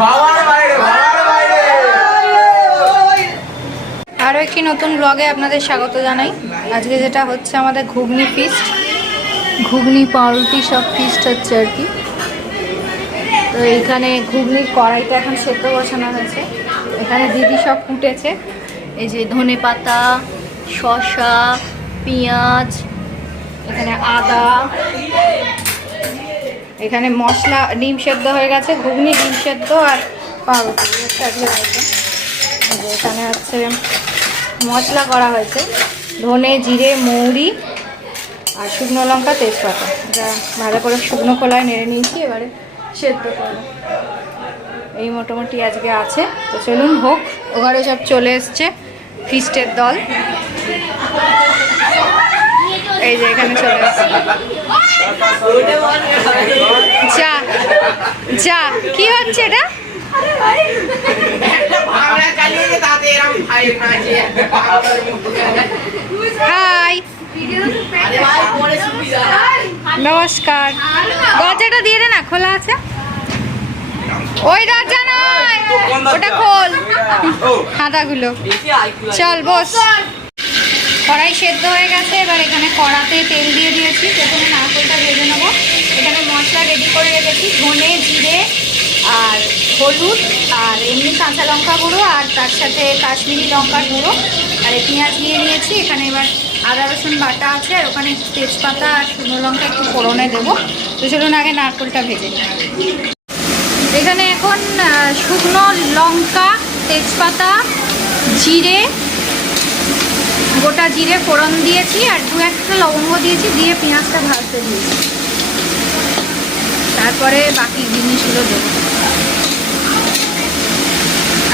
বাবার বাইরে আরও একটি নতুন ব্লগে আপনাদের স্বাগত জানাই। আজকে যেটা হচ্ছে আমাদের ঘুগনি ফিস্ট ঘুগনি, পাউরুটি, সব ফিস্ট হচ্ছে আর কি। তো এইখানে ঘুগনির কড়াইটা এখন সেদ্ধ বসানো হয়েছে। এখানে দিদি সব ফুটেছে এই যে ধনে পাতা শসা, পেঁয়াজ এখানে আদা, এখানে মশলা, ডিম সেদ্ধ হয়ে গেছে, ঘুগনি, ডিম সেদ্ধ আর পাউরুটি যে এখানে হচ্ছে মশলা করা হয়েছে, ধনে, জিরে, মৌরি আর শুকনো লঙ্কা, তেজপাতা। এটা ভালো করে শুকনো খোলায় নেড়ে নিয়েছি, এবারে সেদ্ধ করব। এই মোটামুটি আজকে আছে। তো চলুন হোক ওখানে সব চলে এসছে ফিস্টের দল। এই যে এখানে চলে যা যা কি হচ্ছে এটা? হাই। নমস্কার। দরজাটা দিয়ে দে না খোলা আছে। ওই দরজা নয় ওটা খোল। হাতাগুলো। চল বস। কড়াই সেদ্ধ হয়ে গেছে, এবার এখানে কড়াতে তেল দিয়ে দিয়েছি। প্রথমে নারকেলটা ভেজে নেব। এখানে মশলা রেডি করে রেখেছি, ধনে, জিরে আর হলুদ আর এমনি কাঁচা লঙ্কা গুঁড়ো আর তার সাথে কাশ্মীরি লঙ্কার গুঁড়ো আর পেঁয়াজ নিয়ে নিয়েছি। এখানে এবার আদা, রসুন বাটা আছে আর ওখানে তেজপাতা আর শুকনো লঙ্কা একটু ফোড়নে দেবো। তো চলুন আগে নারকেলটা ভেজে এখানে এখন শুকনো লঙ্কা, তেজপাতা, জিরে জিরে ফোড়ন দিয়েছি আর দু একটা লবঙ্গ দিয়েছি, দিয়ে পেঁয়াজটা ভাজতে দিয়েছি। তারপরে বাকি জিনিসগুলো দেবো।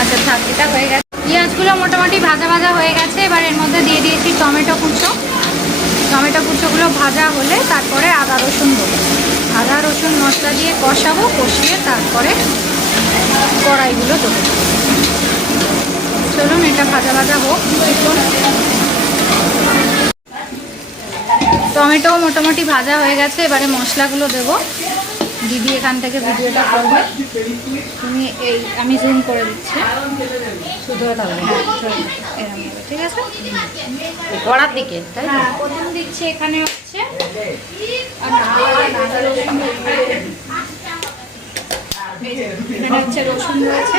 আচ্ছা থাক, এটা হয়ে গেছে। পেঁয়াজগুলো মোটামুটি ভাজা ভাজা হয়ে গেছে। এবার এর মধ্যে দিয়ে দিয়েছি টমেটো কুচো। টমেটো কুচোগুলো ভাজা হলে তারপরে আদা রসুন দেবো। আদা, রসুন মশলা দিয়ে কষাবো, কষিয়ে তারপরে কড়াইগুলো দেবো। চলুন, এটা ভাজা ভাজা হোক। টমেটো মোটামুটি ভাজা হয়ে গেছে এবারে মশলাগুলো দেবো। দিদি এখান থেকে ভিডিওটা করবে। তুমি এই আমি জুম করে দিচ্ছি। শুধু হ্যাঁ ঠিক আছে? কড়ার দিকে তাই? হ্যাঁ প্রথম দিচ্ছি এখানে হচ্ছে। এখানে হচ্ছে রসুন রয়েছে।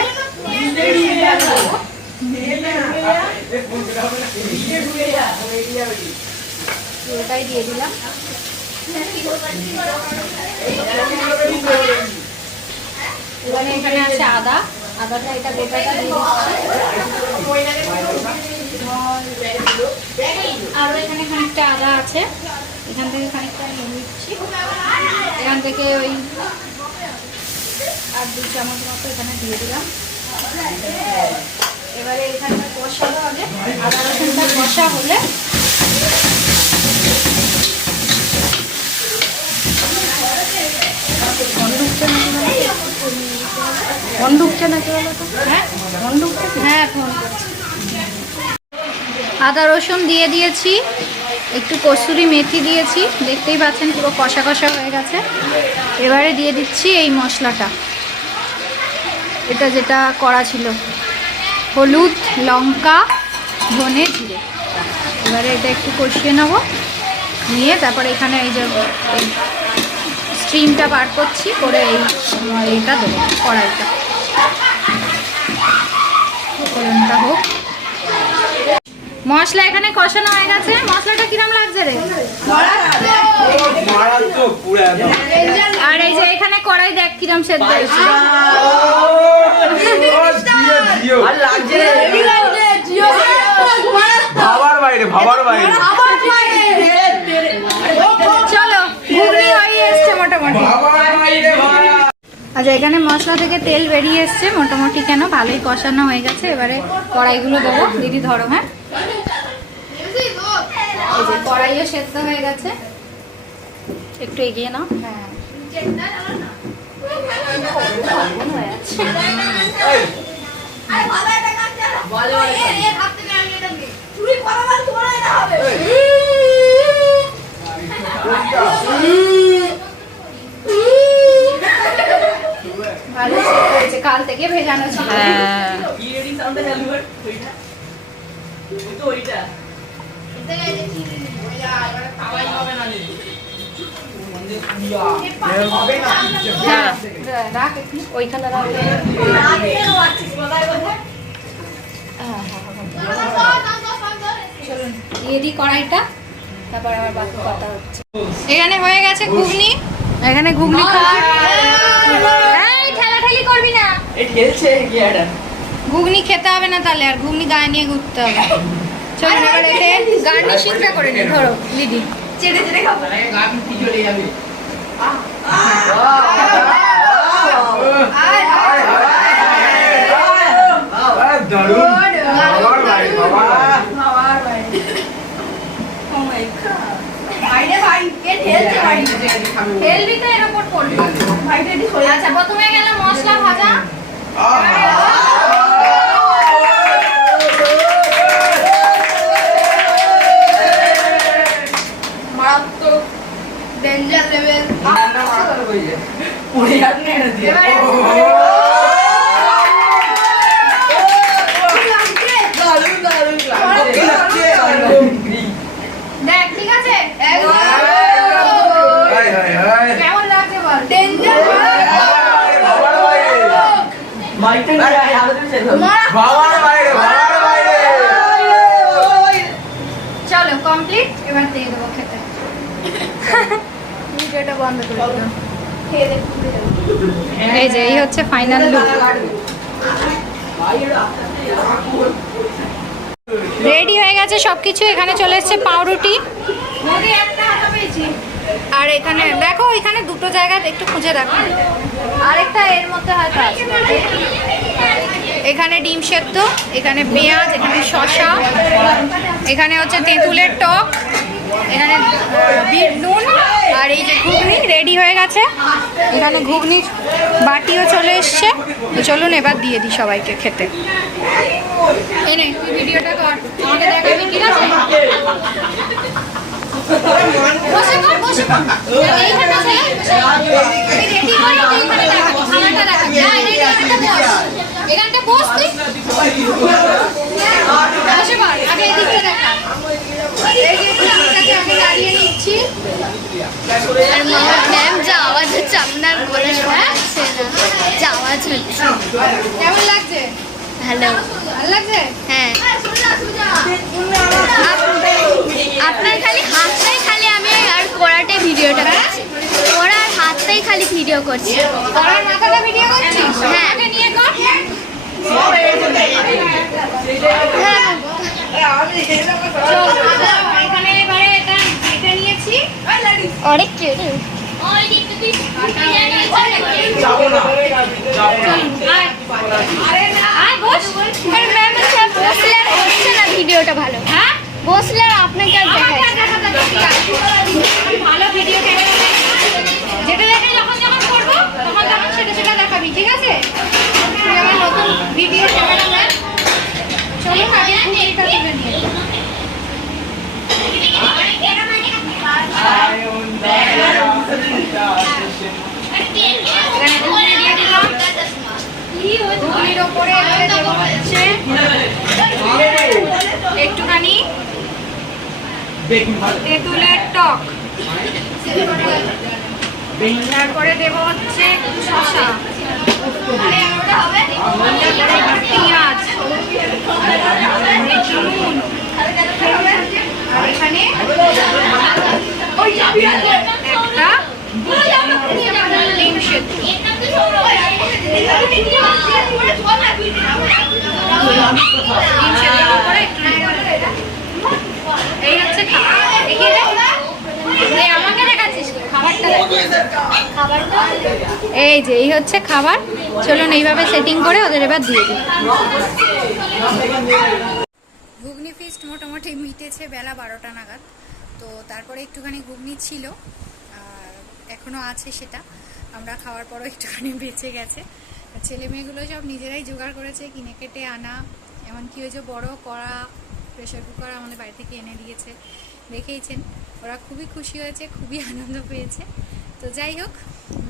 ওটাই দিয়ে দিলাম। এবারে এখানে আছে আদা। আদাটা এটা গোটাটা দিয়ে দিচ্ছি। আরও এখানে খানিকটা আদা আছে। এখান থেকে খানিকটা নিয়ে নিচ্ছি এখান থেকে ওই আর দু চামচ মতো এখানে দিয়ে দিলাম। এবারে এখানে কষাবো আগে আদা রসুনটা কষা হলে ফোন ঢুকছে বলো তো? হ্যাঁ? ফোন ঢুকছে হ্যাঁ ফোন আদা রসুন দিয়ে দিয়েছি, একটু কসুরি মেথি দিয়েছি, দেখতেই পাচ্ছেন পুরো কষা কষা হয়ে গেছে। এবারে দিয়ে দিচ্ছি এই মশলাটা। এটা যেটা করা ছিল। হলুদ, লঙ্কা, ধনে জিরে। এবারে এটা একটু কষিয়ে নেব। নিয়ে তারপরে এখানে এই যে স্ট্রিমটা বার করছি, করে এই এটা দেবো, কড়াইটা। ফোড়নটা হোক মশলা এখানে কষানো হয়ে গেছে। মশলাটা কিরম লাগছে রে? আর এই যে এখানে কড়াই দেখ কিরম সেদ্ধ হয়েছে। ভাবার বাইরে। ভাবার বাইরে চলো ঘুগনি হয়ে এসছে মোটামুটি ভাবার বাইরে ভাই। আচ্ছা এখানে মশলা থেকে তেল বেরিয়ে এসছে মোটামুটি কেন ভালোই কষানো হয়ে গেছে এবারে কড়াইগুলো দেবো দিদি ধরো হ্যাঁ কড়াইও সেদ্ধ হয়ে গেছে একটু এগিয়ে নাও হ্যাঁ ভেজানো ছিল হ্যাঁ হ্যাঁ রাখ একটু। ওইখানে দিয়ে দিই কড়াইটা তারপর আবার বাকি কথা হচ্ছে এখানে হয়ে গেছে ঘুগনি এখানে ঘুগনি ঠেলাঠেলি করবি ঘুগনি খেতে হবে না তাহলে আর ঘুগনি গায়ে নিয়ে ঘুরতে হবে এবার এতে গার্নিশিংটা করে ধরো দিদি তো আচ্ছা প্রথমে All right. এই যে, এই হচ্ছে ফাইনাল রেডি হয়ে গেছে, সবকিছু এখানে চলে এসেছে, পাউরুটি। আর এখানে, দেখো, এখানে দুটো জায়গায় একটু খুঁজে দেখো। আরেকটা এর মধ্যে হয়তো এখানে ডিম সেদ্ধ, এখানে পেঁয়াজ, এখানে শসা, এখানে হচ্ছে তেঁতুলের টক, এখানে বিট নুন আর এই যে ঘুগনি রেডি হয়ে গেছে। এখানে ঘুগনি বাটিও চলে এসছে। তো চলুন এবার দিয়ে দিই সবাইকে খেতে। এনে তুই ভিডিওটা কর। আমাকে দেখাবি এখানটা বস কর আর মামা ম্যাম যা আওয়াজ হচ্ছে আপনার যা আওয়াজ হচ্ছে। কেমন লাগছে? হ্যালো ভালো লাগছে? হ্যাঁ। আপ- আপনার খালি হাতটাই খালি আমি আর কোড়াটে ভিডিওটা করছি। আর হাতটাই খালি ভিডিও করছি। করার মাথাটা ভিডিও করছিস হ্যাঁ। আগে নিয়ে কর। হ্যাঁ। চল, এখানে এবারে এটা এটা নিয়েছি। অনেক কিউট যাব না বস। ঘুগনির ওপরে এবারে দেবো হচ্ছে একটুখানি তেঁতুলের টক। তারপরে দেব হচ্ছে তারপরে পেঁয়াজ। নুন। আর এখানে একটা এই যে, এই হচ্ছে খাবার। চলুন এইভাবে সেটিং করে ওদের এবার দিয়ে দিই। ঘুগনি ফিস্ট মোটামুটি মিটেছে বেলা বারোটা নাগাদ। তো তারপরে একটুখানি ঘুগনি ছিল এখনও আছে সেটা। আমরা খাওয়ার পরও একটুখানি বেঁচে গেছে। ছেলে মেয়েগুলো সব নিজেরাই জোগাড় করেছে, কিনে কেটে আনা, এমনকি ওই যে বড় কড়া প্রেশার কুকার আমাদের বাড়ি থেকে এনে দিয়েছে। দেখেইছেন, ওরা খুবই খুশি হয়েছে, খুবই আনন্দ পেয়েছে। তো যাই হোক,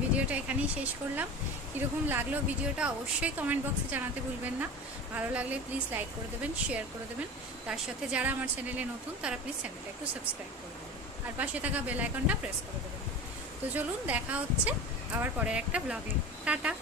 ভিডিওটা এখানেই শেষ করলাম। কীরকম লাগল ভিডিওটা অবশ্যই কমেন্ট বক্সে জানাতে ভুলবেন না। ভালো লাগলে প্লিজ লাইক করে দেবেন শেয়ার করে দেবেন। তার সাথে যারা আমার চ্যানেলে নতুন, তারা প্লিজ চ্যানেলটা একটু সাবস্ক্রাইব করে দেবেন। আর পাশে থাকা বেল আইকনটা প্রেস করে দেবেন। তো চলুন, দেখা হচ্ছে আবার পরের একটা ব্লগে টাটা।